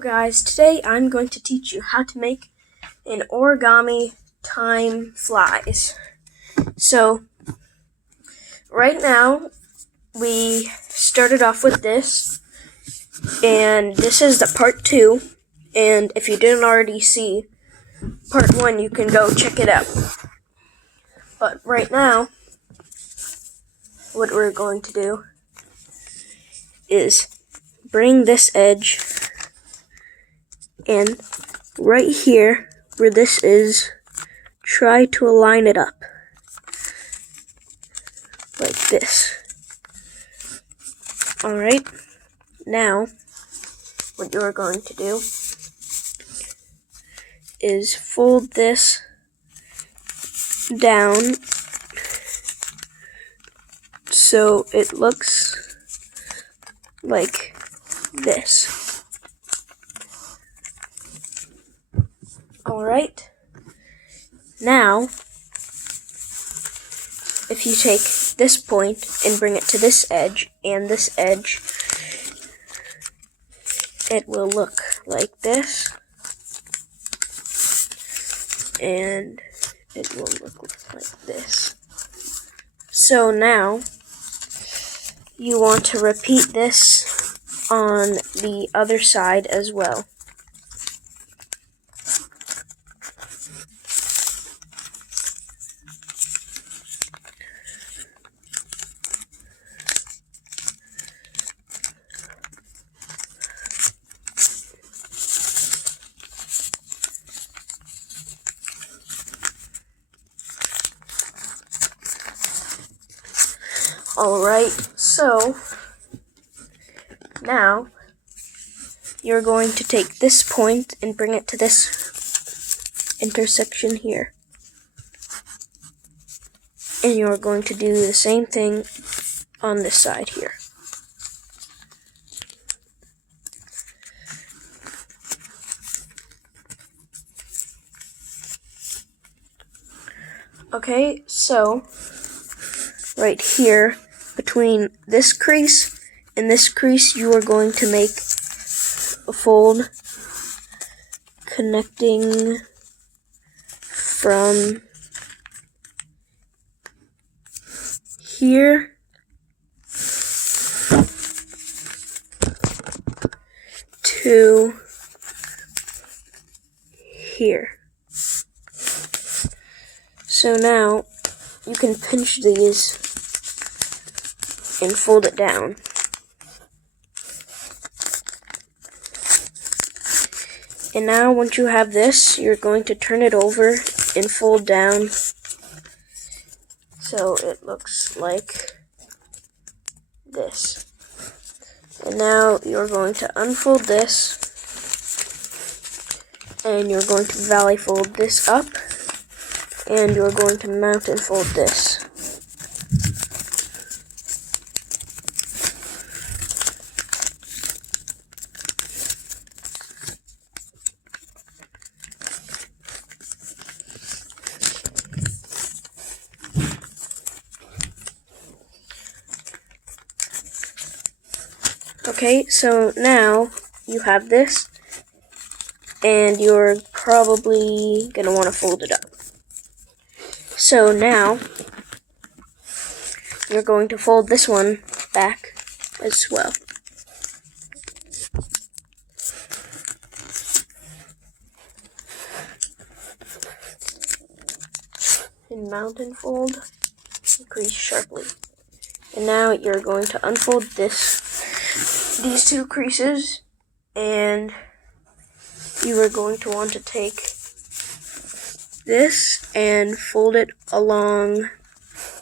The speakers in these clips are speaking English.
Guys, today I'm going to teach you how to make an origami time flies. So right now we started off with this, and this is the part 2, and if you didn't already see part 1, you can go check it out. But right now what we're going to do is bring this edge and right here where this is, try to align it up like this. Alright, now what you're going to do is fold this down so it looks like this. Alright, now if you take this point and bring it to this edge and this edge, it will look like this, and it will look like this. So now you want to repeat this on the other side as well. Alright, so now you're going to take this point and bring it to this intersection here. And you're going to do the same thing on this side here. Okay, so right here, between this crease and this crease, you are going to make a fold connecting from here to here. So now you can pinch these and fold it down. And now once you have this, you're going to turn it over and fold down so it looks like this. And now you're going to unfold this, and you're going to valley fold this up, and you're going to mount and fold this. Okay, so now you have this, and you're probably going to want to fold it up. So now you're going to fold this one back as well. And mount and fold, crease sharply. And now you're going to unfold these two creases, and you are going to want to take this and fold it along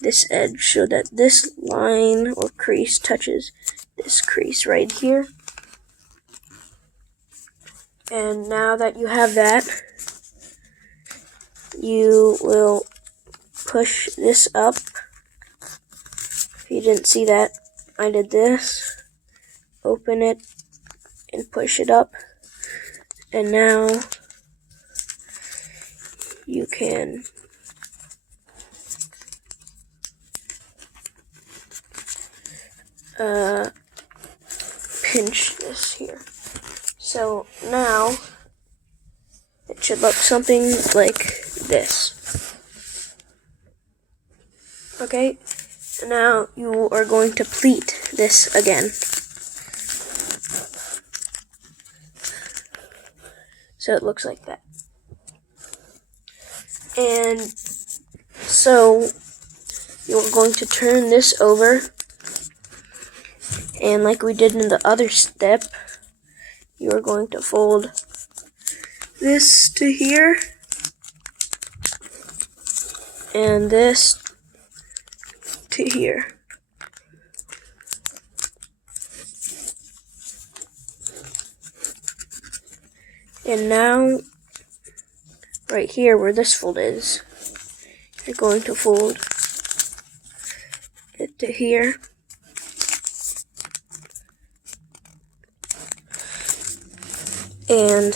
this edge so that this line or crease touches this crease right here. And now that you have that, you will push this up. If you didn't see that, I did this. Open it and push it up, and now you can pinch this here. So now it should look something like this. Okay, and now you are going to pleat this again. So it looks like that. And so you're going to turn this over, and like we did in the other step, you are going to fold this to here, and this to here. And now, right here where this fold is, you're going to fold it to here. And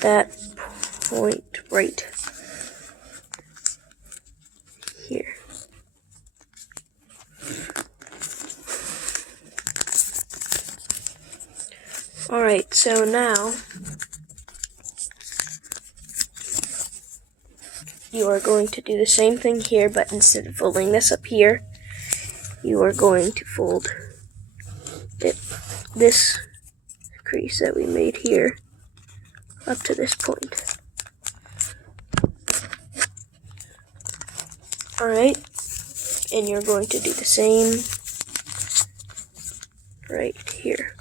that point right here. Alright, so now you are going to do the same thing here, but instead of folding this up here, you are going to fold this crease that we made here up to this point. Alright, and you're going to do the same right here.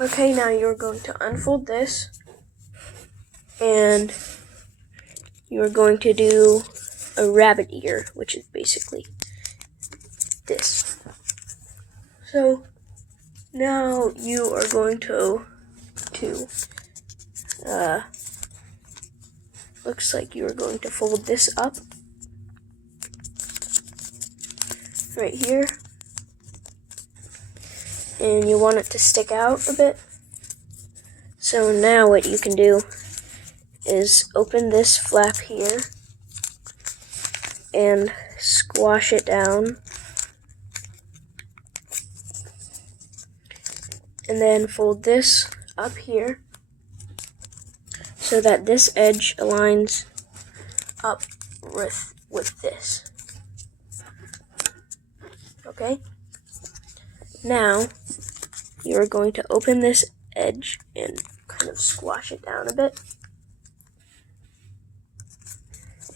Okay, now you're going to unfold this, and you're going to do a rabbit ear, which is basically this. So now you are going to looks like you are going to fold this up right here, and you want it to stick out a bit. So now what you can do is open this flap here and squash it down, and then fold this up here so that this edge aligns up with this. Okay? Now you are going to open this edge and kind of squash it down a bit.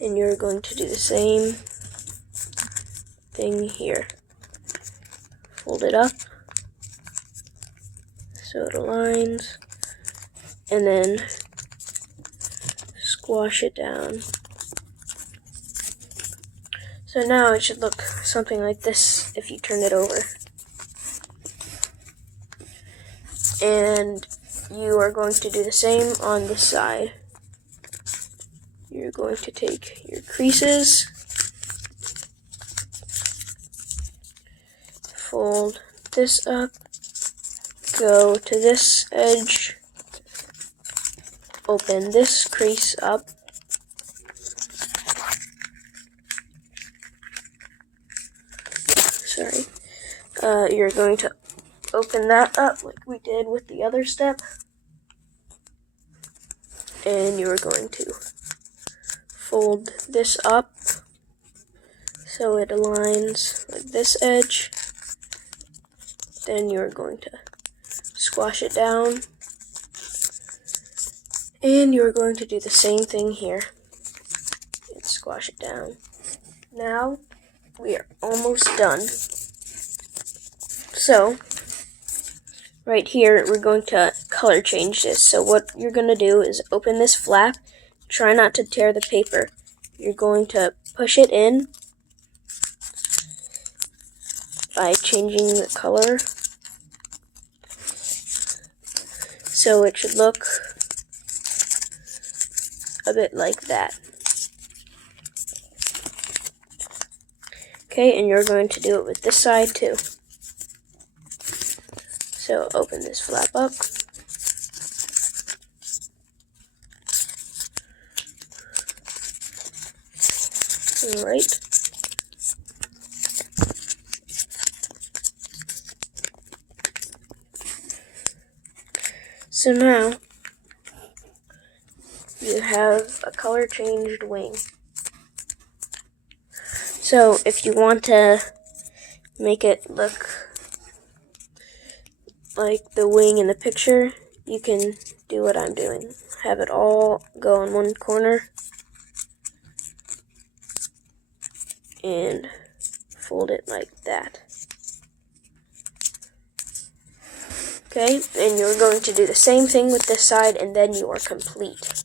And you're going to do the same thing here. Fold it up so it aligns, and then squash it down. So now it should look something like this if you turn it over. And you are going to do the same on this side. You're going to take your creases, fold this up, go to this edge, open this crease up, you're going to open that up like we did with the other step, and you're going to fold this up so it aligns like this edge. Then you're going to squash it down, and you're going to do the same thing here and squash it down. Now we are almost done. So right here we're going to color change this. So what you're going to do is open this flap, try not to tear the paper. You're going to push it in by changing the color. So it should look a bit like that. Okay, and you're going to do it with this side too. So open this flap up. Alright. So now you have a color changed wing. So if you want to make it look like the wing in the picture, you can do what I'm doing. Have it all go in one corner and fold it like that. Okay, and you're going to do the same thing with this side, and then you are complete.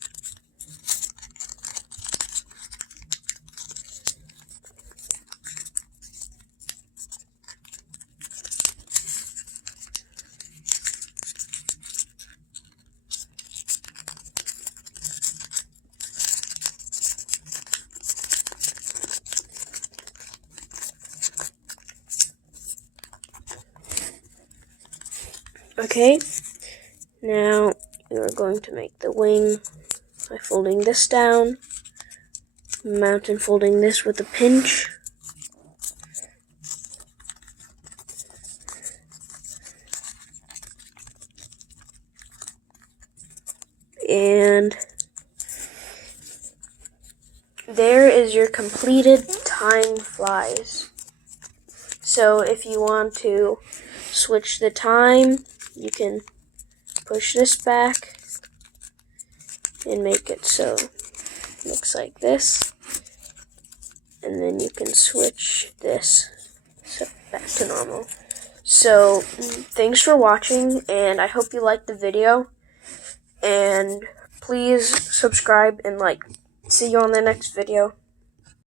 Okay, now you're going to make the wing by folding this down, mount and folding this with a pinch, and there is your completed time flies. So if you want to switch the time, you can push this back and make it so it looks like this, and then you can switch this back to normal. So thanks for watching, and I hope you liked the video, and please subscribe and like. See you on the next video.